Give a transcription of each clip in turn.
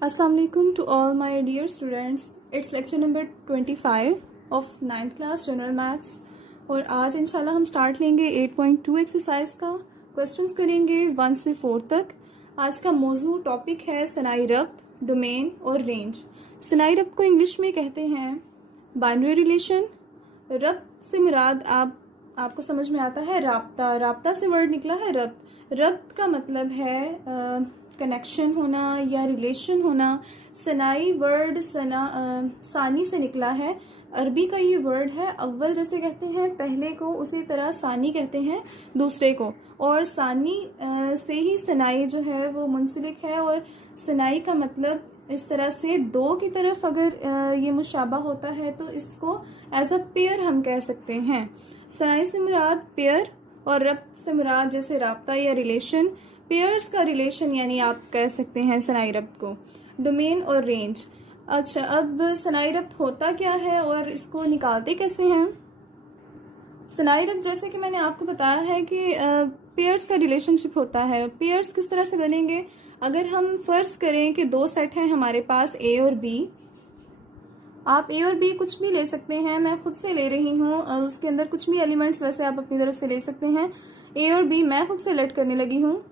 Assalamu alaikum to all my dear students. It's lecture number 25 of 9th class general maths और आज इंशाल्लाह हम start लेंगे 8.2 exercise का। क्वेश्चंस करेंगे 1 से 4 तक। आज का मौजू टॉपिक है सनाई रब्त, डोमेन और रेंज। सनाई रब्त को इंग्लिश में कहते हैं बाइनरी रिलेशन। रब्त से मुराद आपको समझ में आता है राब्ता। राब्ता से वर्ड निकला है रब्त। रब्त का मतलब है कनेक्शन होना या रिलेशन होना। सनाई वर्ड सानी से निकला है। अरबी का ये वर्ड है। अव्वल जैसे कहते हैं पहले को, उसी तरह सानी कहते हैं दूसरे को। और सानी से ही सनाई जो है वो मुंसलिक है। और सनाई का मतलब इस तरह से दो की तरफ अगर ये मुशाबा होता है तो इसको एज अ पेयर हम कह सकते हैं। सनाई से मुराद पेयर और रब्त से मुराद जैसे राब्ता या रिलेशन। पेयर्स का रिलेशन यानी आप कह सकते हैं सनाई रब्त को। डोमेन और रेंज। अच्छा, अब सनाई रब्त होता क्या है और इसको निकालते कैसे हैं? सनाई रब्त जैसे कि मैंने आपको बताया है कि पेयर्स का रिलेशनशिप होता है। पेयर्स किस तरह से बनेंगे? अगर हम फर्ज करें कि दो सेट हैं हमारे पास ए और बी। आप ए और बी कुछ भी ले सकते हैं, मैं खुद से ले रही हूँ। उसके अंदर कुछ भी एलिमेंट्स वैसे आप अपनी तरफ से ले सकते हैं। ए और बी मैं खुद से लेट करने लगी हूँ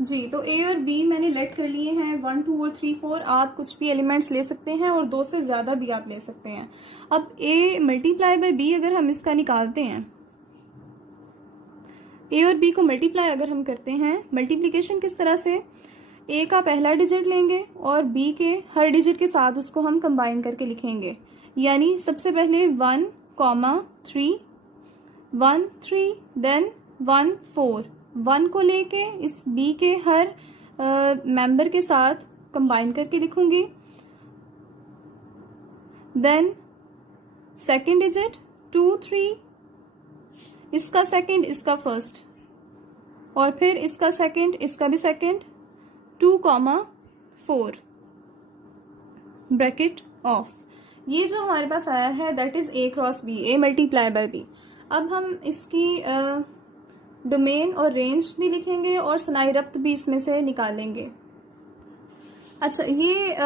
जी। तो ए और बी मैंने लेट कर लिए हैं 1, 2 और 3, 4। आप कुछ भी एलिमेंट्स ले सकते हैं और दो से ज्यादा भी आप ले सकते हैं। अब ए मल्टीप्लाई बाय बी अगर हम इसका निकालते हैं, ए और बी को मल्टीप्लाई अगर हम करते हैं, मल्टीप्लीकेशन किस तरह से? ए का पहला डिजिट लेंगे और बी के हर डिजिट के साथ उसको हम कंबाइन करके लिखेंगे। यानी सबसे पहले 1, 3, 1, 3, देन 1, 4। 1 को लेके इस बी के हर मेंबर के साथ कंबाइन करके लिखूंगी। देन सेकेंड डिजिट 2, 3, इसका सेकेंड, इसका फर्स्ट, और फिर इसका सेकेंड, इसका भी सेकेंड, 2, 4 ब्रैकेट ऑफ। ये जो हमारे पास आया है that is A cross B, A multiply by B. अब हम इसकी डोमेन और रेंज भी लिखेंगे और सनाई रब्त भी इसमें से निकालेंगे। अच्छा, ये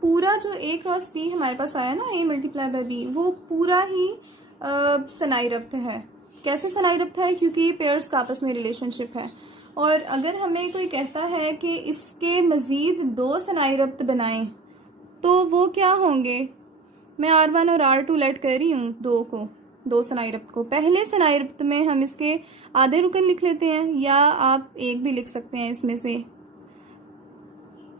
पूरा जो ए क्रॉस बी हमारे पास आया ना, ए मल्टीप्लाई बाय बी, वो पूरा ही सनाई रब्त है। कैसे सनाई रब्त है? क्योंकि पेयर्स का आपस में रिलेशनशिप है। और अगर हमें कोई कहता है कि इसके मजीद 2 सनाई रब्त बनाएं तो वो क्या होंगे? मैं R1 और R2 लेट कर रही हूँ 2 सनाई रब्त को। पहले सनाई रब्त में हम इसके आधे रुकन लिख लेते हैं, या आप एक भी लिख सकते हैं। इसमें से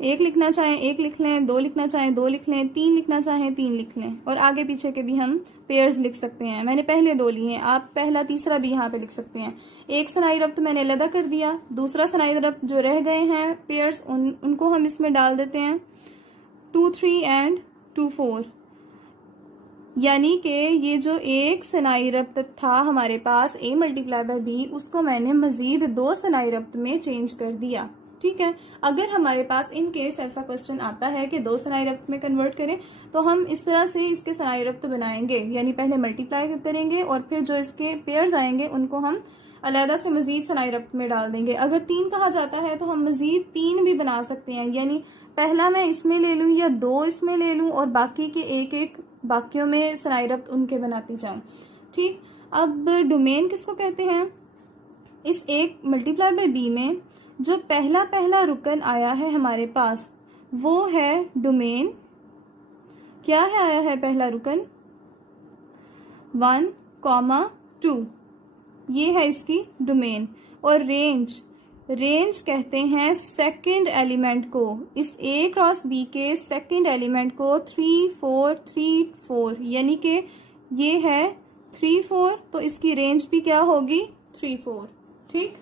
एक लिखना चाहें एक लिख लें, 2 लिखना चाहें 2 लिख लें, 3 लिखना चाहें 3 लिख लें, और आगे पीछे के भी हम पेयर्स लिख सकते हैं। मैंने पहले 2 लिए हैं, आप पहला तीसरा भी यहाँ पे लिख सकते हैं। एक सनाई रब्त मैंने अलग कर दिया। दूसरा सनाई रब्त जो रह गए हैं पेयर्स, उनको हम इसमें डाल देते हैं 2, 3 एंड 2, 4। यानी कि ये जो एक सनाई रब्त था हमारे पास ए मल्टीप्लाई बाय बी, उसको मैंने मजीद 2 सनाई रब्त में चेंज कर दिया। ठीक है। अगर हमारे पास इन केस ऐसा क्वेश्चन आता है कि 2 सनाई रब्त में कन्वर्ट करें तो हम इस तरह से इसके सनाई रब्त बनाएंगे। यानी पहले मल्टीप्लाई करेंगे और फिर जो इसके पेयर्स आएंगे उनको हम अलहदा से मजीद सनाई रब्त में डाल देंगे। अगर 3 कहा जाता है तो हम मजीद 3 भी बना सकते हैं। यानी पहला मैं इसमें ले लूं या 2 इसमें ले लूं और बाकी के एक बाकियों में सनाई रब्त उनके बनाती जाऊं। ठीक। अब डोमेन किसको कहते हैं? इस एक मल्टीप्लाई बाय बी में जो पहला रुकन आया है हमारे पास वो है डोमेन। क्या है आया है पहला रुकन? 1, 2, ये है इसकी डोमेन। और रेंज कहते हैं सेकंड एलिमेंट को। इस ए क्रॉस बी के सेकंड एलिमेंट को 3, 4, 3, 4, यानी कि ये है 3, 4, तो इसकी रेंज भी क्या होगी? 3, 4। ठीक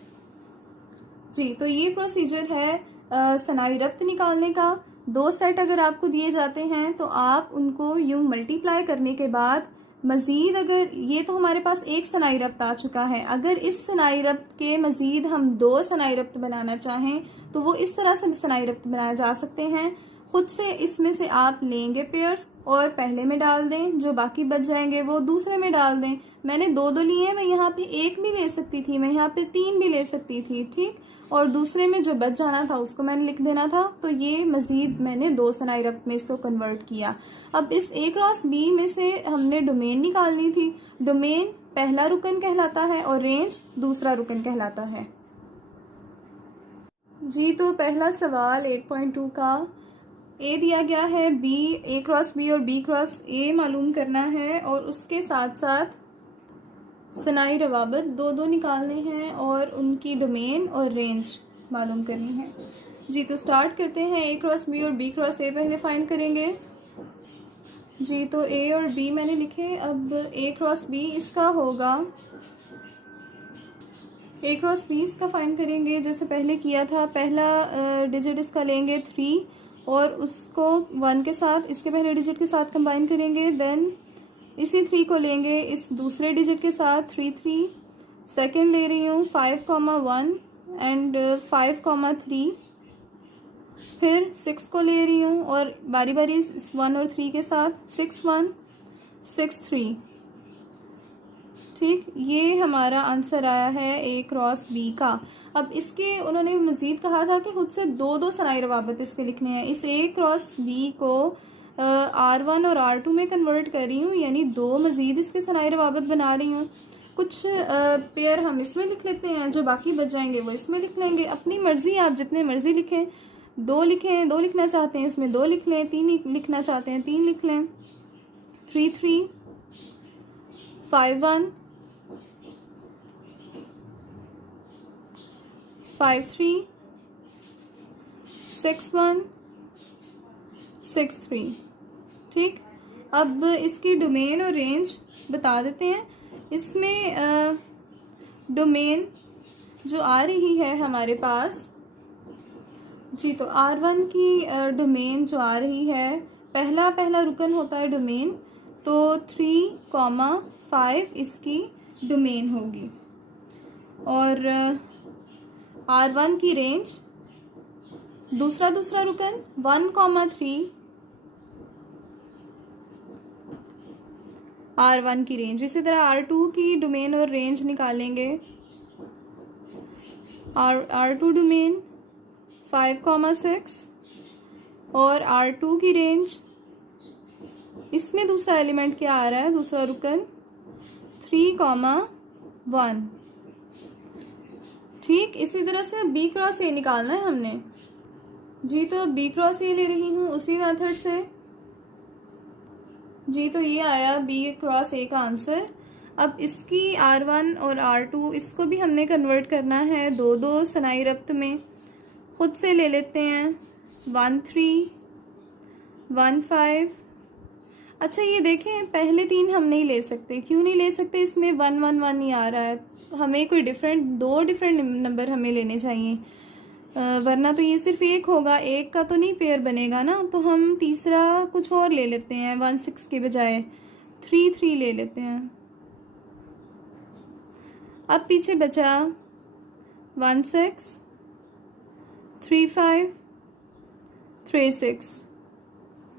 जी। तो ये प्रोसीजर है सनाई रब्त निकालने का। 2 सेट अगर आपको दिए जाते हैं तो आप उनको यूं मल्टीप्लाई करने के बाद मजीद, अगर ये तो हमारे पास एक सनाई रब्त आ चुका है, अगर इस सनाई रब्त के मजीद हम 2 सनाई रब्त बनाना चाहें तो वो इस तरह से सनाई रब्त बनाए जा सकते हैं। खुद से इसमें से आप लेंगे पेयर्स और पहले में डाल दें, जो बाकी बच जाएंगे वो दूसरे में डाल दें। मैंने दो दो लिए हैं, मैं यहाँ पे एक भी ले सकती थी, मैं यहाँ पे तीन भी ले सकती थी, ठीक। और दूसरे में जो बच जाना था उसको मैंने लिख देना था। तो ये मजीद मैंने दो सनाई रब्त में इसको कन्वर्ट किया। अब इस A क्रॉस B में से हमने डोमेन निकालनी थी। डोमेन पहला रुकन कहलाता है और रेंज दूसरा रुकन कहलाता है। जी, तो पहला सवाल 8.2 का ए दिया गया है, A क्रॉस B और B क्रॉस A मालूम करना है और उसके साथ साथ सनाई रवाबत दो दो निकालने हैं और उनकी डोमेन और रेंज मालूम करनी है। जी, तो स्टार्ट करते हैं। A क्रॉस B और B क्रॉस A पहले फाइंड करेंगे। जी, तो A और B मैंने लिखे। अब A क्रॉस B इसका होगा, A क्रॉस B इसका फाइंड करेंगे जैसे पहले किया था। पहला डिजिट इसका लेंगे 3 और उसको 1 के साथ, इसके पहले डिजिट के साथ कंबाइन करेंगे। देन इसी 3 को लेंगे इस दूसरे डिजिट के साथ 3 3। सेकेंड ले रही हूँ 5,1 एंड 5,3। फिर 6 को ले रही हूँ और बारी बारी इस 1 और 3 के साथ 6 1 6 3, ठीक। ये हमारा आंसर आया है A क्रॉस B का। अब इसके उन्होंने मजीद कहा था कि खुद से दो दो सनाई रवाबत इसके लिखने हैं। इस A क्रॉस B को R1 और R2 में कन्वर्ट कर रही हूँ, यानी दो मजीद इसके सनाई रवाबत बना रही हूँ। कुछ पेयर हम इसमें लिख लेते हैं, जो बाकी बच जाएंगे वो इसमें लिख लेंगे। अपनी मर्जी, आप जितने मर्जी लिखें। दो लिखें, दो लिखना चाहते हैं इसमें दो लिख लें, तीन लिखना चाहते हैं तीन लिख लें। 3 3 5 1 5 3 6 1 6 3, ठीक। अब इसकी डोमेन और रेंज बता देते हैं। इसमें डोमेन जो आ रही है हमारे पास, जी, तो R1 की डोमेन जो आ रही है, पहला रुकन होता है डोमेन, तो 3,5 इसकी डोमेन होगी। और R1 की रेंज दूसरा रुकन 1,3 R1 की रेंज। इसी तरह R2 की डोमेन और रेंज निकालेंगे। R2 डोमेन 5,6 और R2 की रेंज, इसमें दूसरा एलिमेंट क्या आ रहा है, दूसरा रुकन 3,1, ठीक। इसी तरह से B क्रॉस A निकालना है हमने। जी, तो B क्रॉस A ले रही हूँ उसी मेथड से। जी, तो ये आया B क्रॉस A का आंसर। अब इसकी R1 और R2 इसको भी हमने कन्वर्ट करना है दो दो सनाई रब्त में। खुद से ले लेते हैं 1 3 1 5। अच्छा, ये देखें, पहले तीन हम नहीं ले सकते। क्यों नहीं ले सकते? इसमें 1 1 1 ही आ रहा है। हमें कोई दो डिफरेंट नंबर हमें लेने चाहिए, वरना तो ये सिर्फ एक होगा, एक का तो नहीं पेयर बनेगा ना। तो हम तीसरा कुछ और ले लेते हैं, 1 6 के बजाय 3 3 ले लेते हैं। अब पीछे बचा 1 6 3 5 3 6।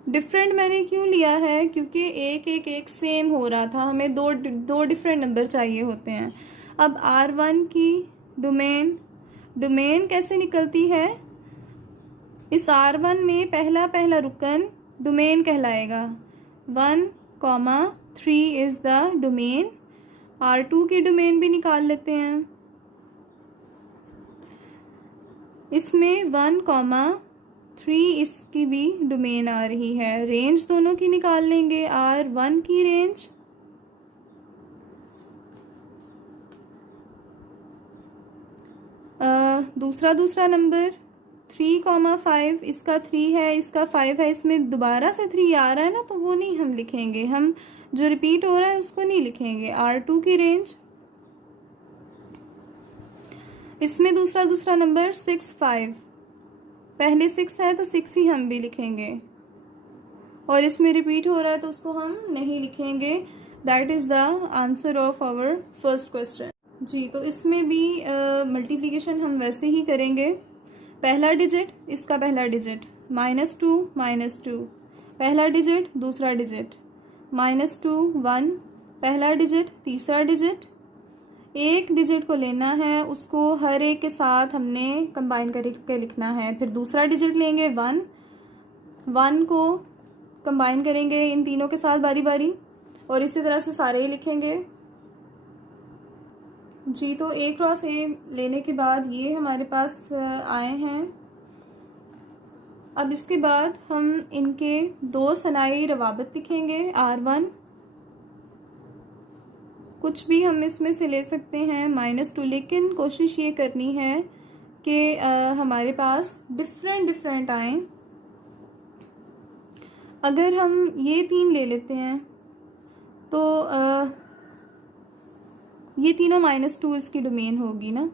डिफरेंट मैंने क्यों लिया है? क्योंकि एक सेम हो रहा था, हमें दो डिफरेंट नंबर चाहिए होते हैं। अब R1 की डोमेन कैसे निकलती है? इस R1 में पहला रुकन डोमेन कहलाएगा। 1,3 इज द डोमेन। R2 की डोमेन भी निकाल लेते हैं। इसमें 1,3 इसकी भी डोमेन आ रही है। रेंज दोनों की निकाल लेंगे। R1 की रेंज दूसरा नंबर 3,5, इसका 3 है, इसका 5 है। इसमें दोबारा से 3 आ रहा है ना, तो वो नहीं हम लिखेंगे। हम जो रिपीट हो रहा है उसको नहीं लिखेंगे। R2 की रेंज, इसमें दूसरा नंबर 6 5, पहले 6 है तो 6 ही हम भी लिखेंगे। और इसमें रिपीट हो रहा है तो उसको हम नहीं लिखेंगे। That is the answer of our first question. जी, तो इसमें भी मल्टीप्लिकेशन हम वैसे ही करेंगे। पहला डिजिट, इसका पहला डिजिट -2 पहला डिजिट दूसरा डिजिट, -2 1 पहला डिजिट तीसरा डिजिट। एक डिजिट को लेना है, उसको हर एक के साथ हमने कंबाइन करके लिखना है। फिर दूसरा डिजिट लेंगे 1 को कंबाइन करेंगे इन तीनों के साथ बारी बारी, और इसी तरह से सारे ही लिखेंगे जी। तो A क्रॉस A लेने के बाद ये हमारे पास आए हैं। अब इसके बाद हम इनके दो सनाई रवाबत लिखेंगे R1, कुछ भी हम इसमें से ले सकते हैं -2, लेकिन कोशिश ये करनी है कि हमारे पास डिफरेंट आए। अगर हम ये 3 ले लेते हैं तो ये तीनों -2 इसकी डोमेन होगी ना,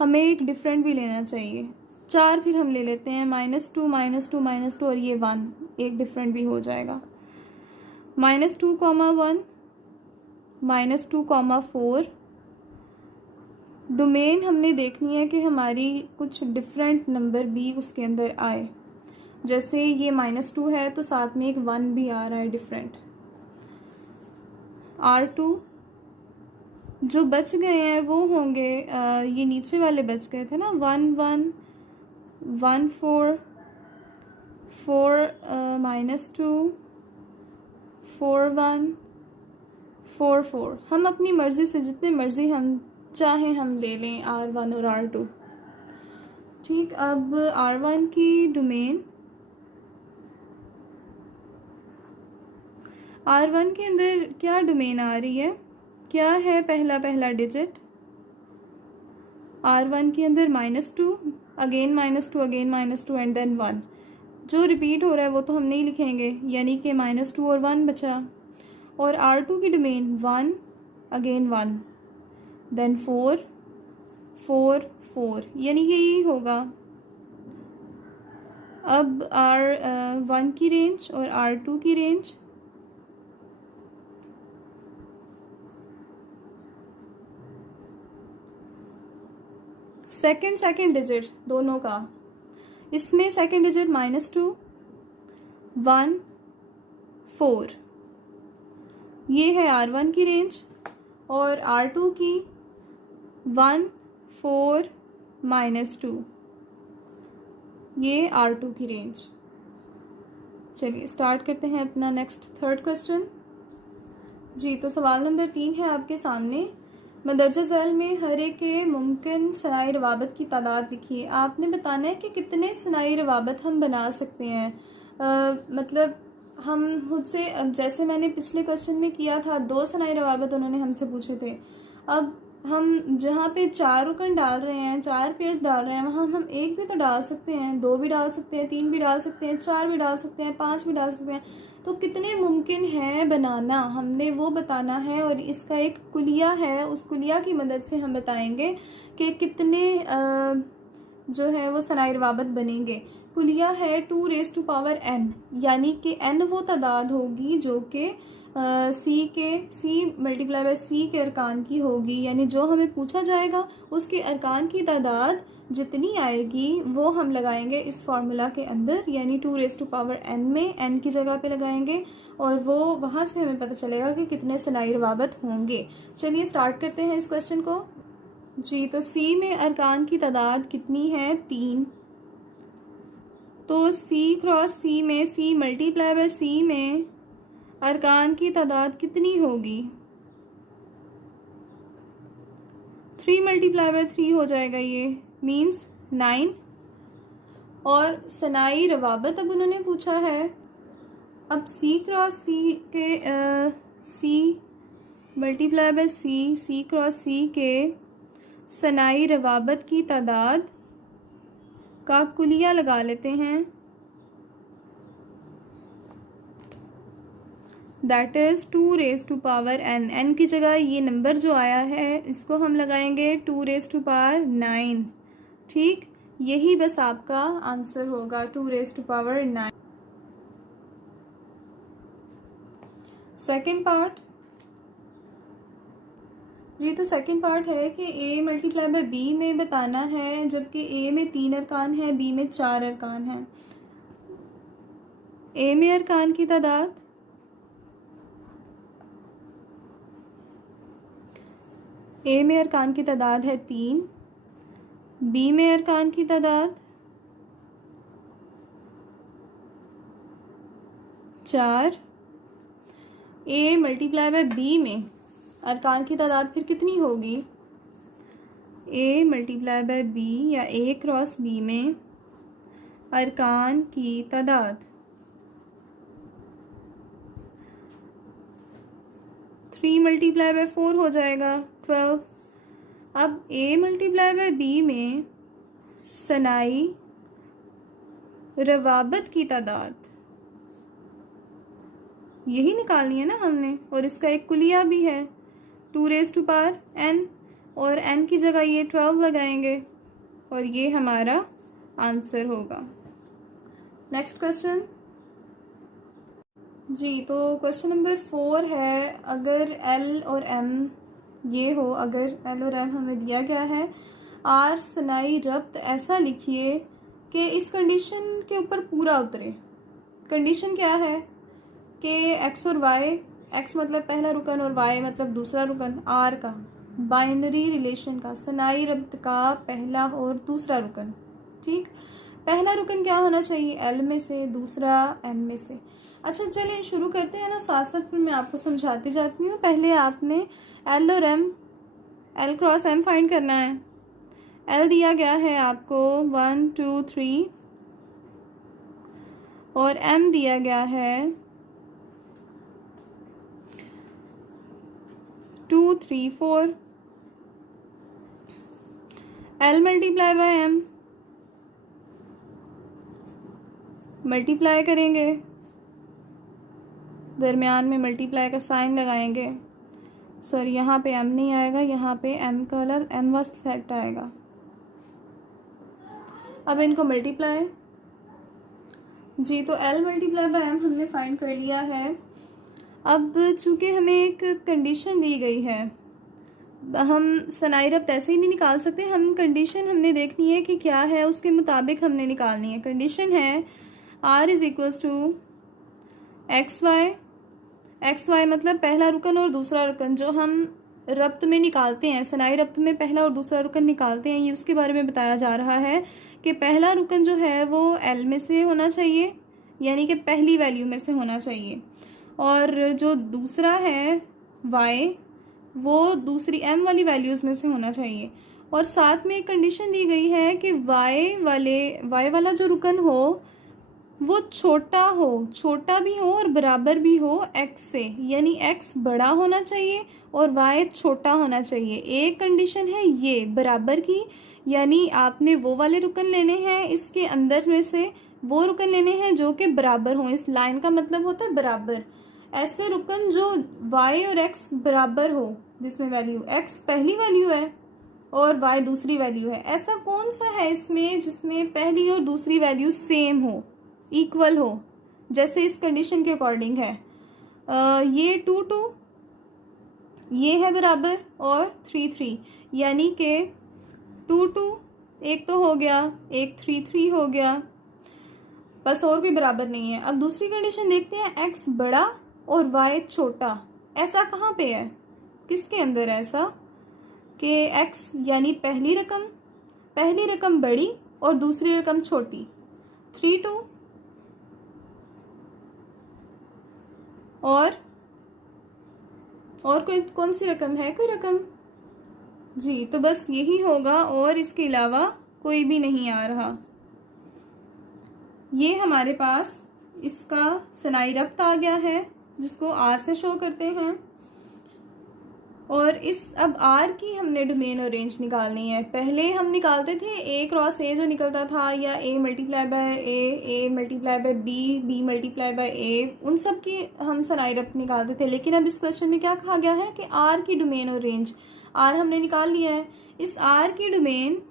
हमें एक डिफरेंट भी लेना चाहिए। 4 फिर हम ले लेते हैं, -2 -2 -2 और ये 1, एक डिफरेंट भी हो जाएगा। -2, 1 -2, 4। डोमेन हमने देखनी है कि हमारी कुछ डिफरेंट नंबर भी उसके अंदर आए। जैसे ये -2 है तो साथ में एक 1 भी आ रहा है डिफरेंट। R2 जो बच गए हैं वो होंगे ये नीचे वाले बच गए थे ना, 1 1 1 4 4 -2 4 1 4 4। हम अपनी मर्ज़ी से जितने मर्ज़ी हम चाहें हम ले लें R1 और R2। ठीक, अब R1 की डोमेन, R1 के अंदर क्या डोमेन आ रही है, क्या है पहला डिजिट। R1 के अंदर -2 अगेन -2 अगेन -2 एंड देन 1। जो रिपीट हो रहा है वो तो हम नहीं लिखेंगे, यानी कि -2 और 1 बचा। और R2 की डोमेन 1 अगेन 1 देन 4 4 4, यानी कि यही होगा। अब R1 की रेंज और R2 की रेंज, सेकेंड डिजिट दोनों का, इसमें सेकेंड डिजिट -2 1 4, ये है R1 की रेंज। और R2 की 1 4 -2, ये R2 की रेंज। चलिए स्टार्ट करते हैं अपना नेक्स्ट थर्ड क्वेश्चन जी। तो सवाल नंबर 3 है आपके सामने। मदरजा झैल में हर एक के मुमकिन सनाई रवाबत की तादाद लिखिए। आपने बताना है कि कितने सनाई रवाबत हम बना सकते हैं। मतलब हम खुद से, जैसे मैंने पिछले क्वेश्चन में किया था 2 सनाई रवाबत उन्होंने हमसे पूछे थे। अब हम जहाँ पे 4 रुकन डाल रहे हैं, 4 पेयर्स डाल रहे हैं, वहाँ हम 1 भी तो डाल सकते हैं, 2 भी डाल सकते हैं, 3 भी डाल सकते हैं, 4 भी डाल सकते हैं, 5 भी डाल सकते हैं। तो कितने मुमकिन है बनाना, हमने वो बताना है। और इसका एक कुलिया है, उस कुलिया की मदद से हम बताएंगे कि कितने जो है वो सनाई रवाबत बनेंगे। कुलिया है 2n, यानी कि n वो तादाद होगी जो कि C मल्टीप्लाई बाय C के अरकान की होगी। यानी जो हमें पूछा जाएगा उसके अरकान की तादाद जितनी आएगी वो हम लगाएंगे इस फार्मूला के अंदर, यानी 2n में n की जगह पे लगाएंगे, और वो वहाँ से हमें पता चलेगा कि कितने सनाई रवाबत होंगे। चलिए स्टार्ट करते हैं इस क्वेश्चन को जी। तो C में अरकान की तादाद कितनी है, 3। तो C क्रॉस C में, C मल्टीप्लाई बाय C में अरकान की तादाद कितनी होगी, 3 मल्टीप्लाई बाय 3 हो जाएगा, ये मीन्स 9। और सनाई रवाबत अब उन्होंने पूछा है। अब C क्रॉस C के C multiply by C cross C के सनाई रवाबत की तादाद का कुलिया लगा लेते हैं, दैट इज़ 2n। n की जगह ये नंबर जो आया है इसको हम लगाएंगे 2^9। ठीक, यही बस आपका आंसर होगा, 2^9। सेकेंड पार्ट जी। तो सेकेंड पार्ट है कि A मल्टीप्लाई बाय B में बताना है, जबकि A में 3 अरकान है, B में 4 अरकान है। ए में अरकान की तादाद, ए में अरकान की तादाद है 3, बी में अरकान की तादाद 4, ए मल्टीप्लाई बाय बी में अरकान की तादाद फिर कितनी होगी, ए मल्टीप्लाई बाय बी या ए क्रॉस बी में अरकान की तादाद 3 मल्टीप्लाई बाय 4 हो जाएगा 12। अब ए मल्टीप्लाई बाय बी में सनाई रवाबत की तादाद यही निकालनी है ना हमने, और इसका एक कुलिया भी है 2 रेज़ टू पावर n, और n की जगह ये 12 लगाएंगे और ये हमारा आंसर होगा। नेक्स्ट क्वेश्चन जी, तो क्वेश्चन नंबर 4 है, अगर l और m ये हो, अगर l और m हमें दिया गया है, r सनाई रब्त ऐसा लिखिए कि इस कंडीशन के ऊपर पूरा उतरे। कंडीशन क्या है कि x और y, x मतलब पहला रुकन और y मतलब दूसरा रुकन, r का बाइनरी रिलेशन का, सनाई रब्त का पहला और दूसरा रुकन। ठीक, पहला रुकन क्या होना चाहिए, l में से, दूसरा m में से। अच्छा चलिए शुरू करते हैं ना, साथ साथ फिर मैं आपको समझाती जाती हूँ। पहले आपने l और m, l cross m find करना है। l दिया गया है आपको 1 2 3 और m दिया गया है 2 3 4। l multiply by m, multiply करेंगे, दरमियान में मल्टीप्लाई का साइन लगाएंगे। सॉरी, यहाँ पे m नहीं आएगा, यहाँ पे m का वाला m वाला सेट आएगा। अब इनको मल्टीप्लाई जी, तो l मल्टीप्लाई बाय m हमने फाइंड कर लिया है। अब चूंकि हमें एक कंडीशन दी गई है, हम सनाई रब्त ऐसे ही नहीं निकाल सकते, हम कंडीशन हमने देखनी है कि क्या है, उसके मुताबिक हमने निकालनी है। कंडीशन है r is equals to X Y मतलब पहला रुकन और दूसरा रुकन, जो हम रब्त में निकालते हैं, सनाई रब्त में पहला और दूसरा रुकन निकालते हैं, ये उसके बारे में बताया जा रहा है कि पहला रुकन जो है वो l में से होना चाहिए, यानी कि पहली वैल्यू में से होना चाहिए, और जो दूसरा है y वो दूसरी m वाली वैल्यूज़ में से होना चाहिए। और साथ में एक कंडीशन दी गई है कि y वाला जो रुकन हो वो छोटा भी हो और बराबर भी हो x से, यानी x बड़ा होना चाहिए और y छोटा होना चाहिए। एक कंडीशन है ये बराबर की, यानी आपने वो वाले रुकन लेने हैं, इसके अंदर में से वो रुकन लेने हैं जो कि बराबर हों। इस लाइन का मतलब होता है बराबर, ऐसे रुकन जो y और x बराबर हो, जिसमें वैल्यू x पहली वैल्यू है और y दूसरी वैल्यू है। ऐसा कौन सा है इसमें जिसमें पहली और दूसरी वैल्यू सेम हो, इक्वल हो, जैसे इस कंडीशन के अकॉर्डिंग है। ये 2 2 ये है बराबर और 3 3, यानी कि 2 2 एक तो हो गया, एक 3 3 हो गया, बस और कोई बराबर नहीं है। अब दूसरी कंडीशन देखते हैं, x बड़ा और y छोटा। ऐसा कहाँ पे है, किसके अंदर है ऐसा कि x यानी पहली रकम बड़ी और दूसरी रकम छोटी, 3 2 और कोई कौन सी रकम है, कोई रकम जी, तो बस यही होगा और इसके अलावा कोई भी नहीं आ रहा। ये हमारे पास इसका सनाई रब्त आ गया है जिसको r से शो करते हैं, और इस अब r की हमने डोमेन और रेंज निकालनी है। पहले हम निकालते थे a क्रॉस a जो निकलता था, या a multiply by a multiply by b multiply by a, उन सब की हम सनाई रब्त निकालते थे। लेकिन अब इस क्वेश्चन में क्या कहा गया है कि r की डोमेन और रेंज, r हमने निकाल लिया है। इस r की डोमेन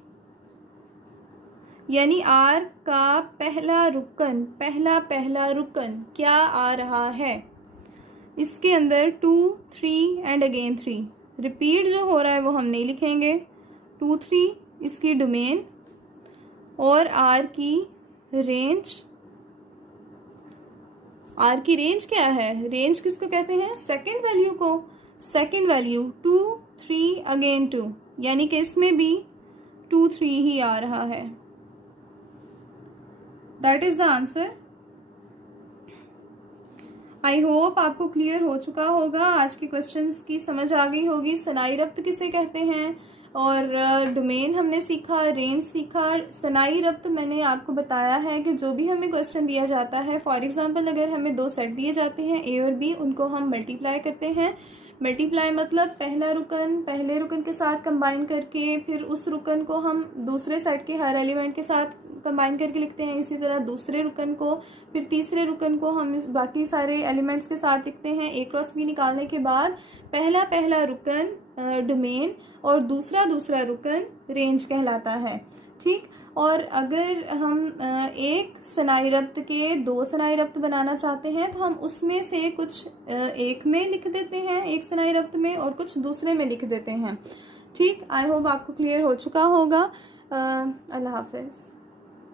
यानी r का पहला रुकन क्या आ रहा है, इसके अंदर 2 3 एंड अगेन 3 रिपीट जो हो रहा है वो हम नहीं लिखेंगे। 2 3 इसकी डोमेन और r की रेंज आर की रेंज क्या है? रेंज किसको कहते हैं? सेकंड वैल्यू को। सेकंड वैल्यू 2 3 अगेन 2, यानी कि इसमें भी 2 3 ही आ रहा है। That is the answer. I hope आपको क्लियर हो चुका होगा, आज के क्वेश्चंस की समझ आ गई होगी। सनाई रब्त किसे कहते हैं, और डोमेन हमने सीखा, रेंज सीखा। सनाई रब्त मैंने आपको बताया है कि जो भी हमें क्वेश्चन दिया जाता है, फॉर एग्जांपल अगर हमें 2 सेट दिए जाते हैं ए और बी, उनको हम मल्टीप्लाई करते हैं। मल्टीप्लाई मतलब पहला रुकन पहले रुकन के साथ कंबाइन करके फिर उस रुकन को हम दूसरे सेट के हर एलिमेंट के साथ कंबाइन करके लिखते हैं। इसी तरह दूसरे रुकन को, फिर तीसरे रुकन को हम बाकी सारे एलिमेंट्स के साथ लिखते हैं। ए क्रॉस बी निकालने के बाद पहला रुकन डोमेन और दूसरा रुकन रेंज कहलाता है। ठीक। और अगर हम एक सनाई रब्त के 2 सनाई रब्त बनाना चाहते हैं तो हम उसमें से कुछ एक में लिख देते हैं, एक सनाई रब्त में, और कुछ दूसरे में लिख देते हैं। ठीक। आई होप आपको क्लियर हो चुका होगा। अल्लाह हाफिज।